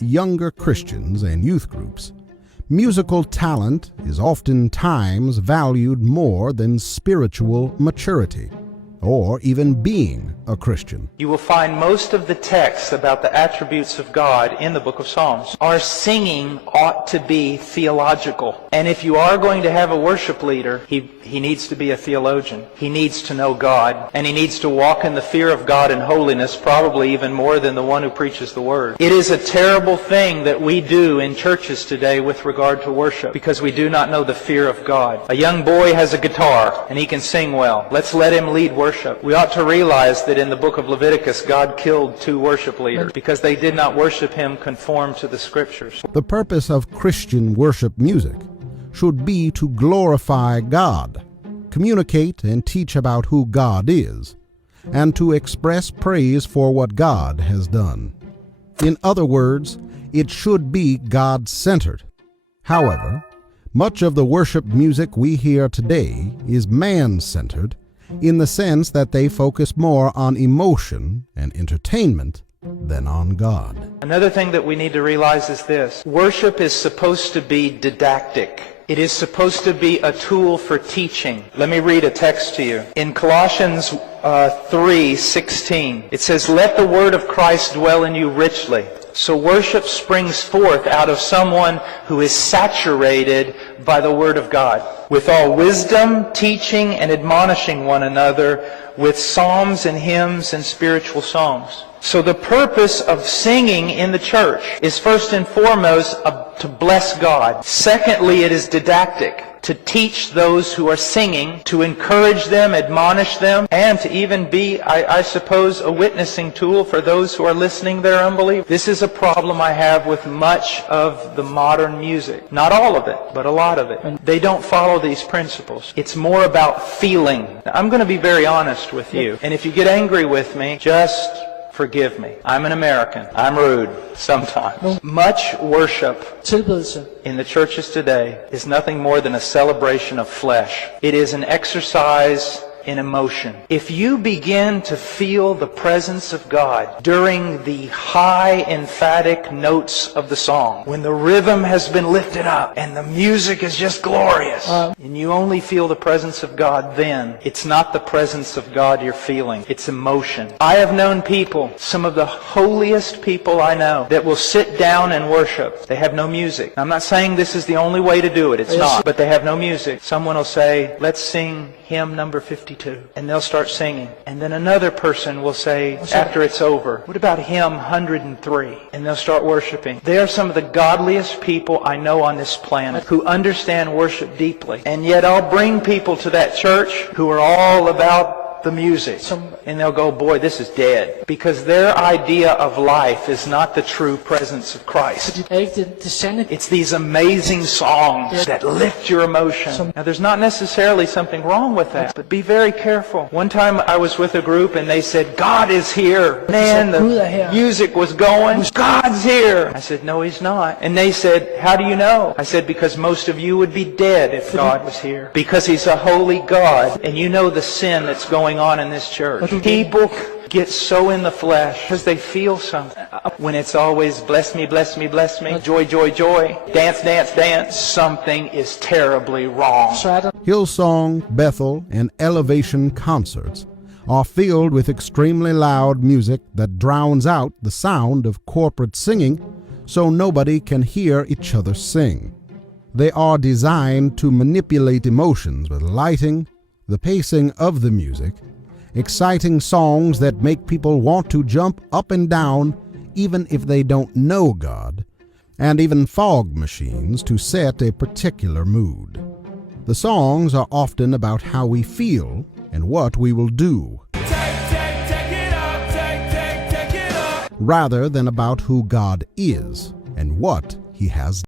younger Christians and youth groups, musical talent is oftentimes valued more than spiritual maturity, or even being a Christian. You will find most of the texts about the attributes of God in the book of Psalms. Our singing ought to be theological. And if you are going to have a worship leader, he needs to be a theologian. He needs to know God. And he needs to walk in the fear of God and holiness, probably even more than the one who preaches the word. It is a terrible thing that we do in churches today with regard to worship, because we do not know the fear of God. A young boy has a guitar, and he can sing well. Let's let him lead worship. We ought to realize that in the book of Leviticus, God killed 2 worship leaders because they did not worship him conform to the scriptures. The purpose of Christian worship music should be to glorify God, communicate and teach about who God is, and to express praise for what God has done. In other words, it should be God-centered. However, much of the worship music we hear today is man-centered, in the sense that they focus more on emotion and entertainment than on God. Another thing that we need to realize is this: worship is supposed to be didactic. It is supposed to be a tool for teaching. Let me read a text to you. In Colossians 3:16, it says, "Let the word of Christ dwell in you richly." So worship springs forth out of someone who is saturated by the Word of God, with all wisdom, teaching and admonishing one another with psalms and hymns and spiritual songs. So the purpose of singing in the church is first and foremost to bless God. Secondly, it is didactic, to teach those who are singing, to encourage them, admonish them, and to even be, I suppose, a witnessing tool for those who are listening that are unbelievers. This is a problem I have with much of the modern music. Not all of it, but a lot of it. They don't follow these principles. It's more about feeling. Now, I'm going to be very honest with you, and if you get angry with me, just forgive me. I'm an American. I'm rude sometimes. Much worship in the churches today is nothing more than a celebration of flesh. It is an exercise in emotion. If you begin to feel the presence of God during the high emphatic notes of the song, when the rhythm has been lifted up and the music is just glorious, and you only feel the presence of God then, it's not the presence of God you're feeling, it's emotion. I have known people, some of the holiest people I know, that will sit down and worship. They have no music. I'm not saying this is the only way to do it, it's not, but they have no music. Someone will say, "Let's sing hymn number 52. And they'll start singing. And then another person will say, after it's over, "What about hymn 103? And they'll start worshiping. They are some of the godliest people I know on this planet who understand worship deeply. And yet I'll bring people to that church who are all about the music. And they'll go, "Boy, this is dead." Because their idea of life is not the true presence of Christ. It's these amazing songs that lift your emotion. Now, there's not necessarily something wrong with that, but be very careful. One time I was with a group and they said, "God is here." Man, the music was going. "God's here." I said, "No, He's not." And they said, "How do you know?" I said, "Because most of you would be dead if God was here. Because He's a holy God. And you know the sin that's going on in this church." People get so in the flesh because they feel something. When it's always "bless me, bless me, bless me," joy, joy, joy, dance, dance, dance, something is terribly wrong. Hillsong, Bethel, and Elevation concerts are filled with extremely loud music that drowns out the sound of corporate singing so nobody can hear each other sing. They are designed to manipulate emotions with lighting, the pacing of the music, exciting songs that make people want to jump up and down even if they don't know God, and even fog machines to set a particular mood. The songs are often about how we feel and what we will do, rather than about who God is and what He has done.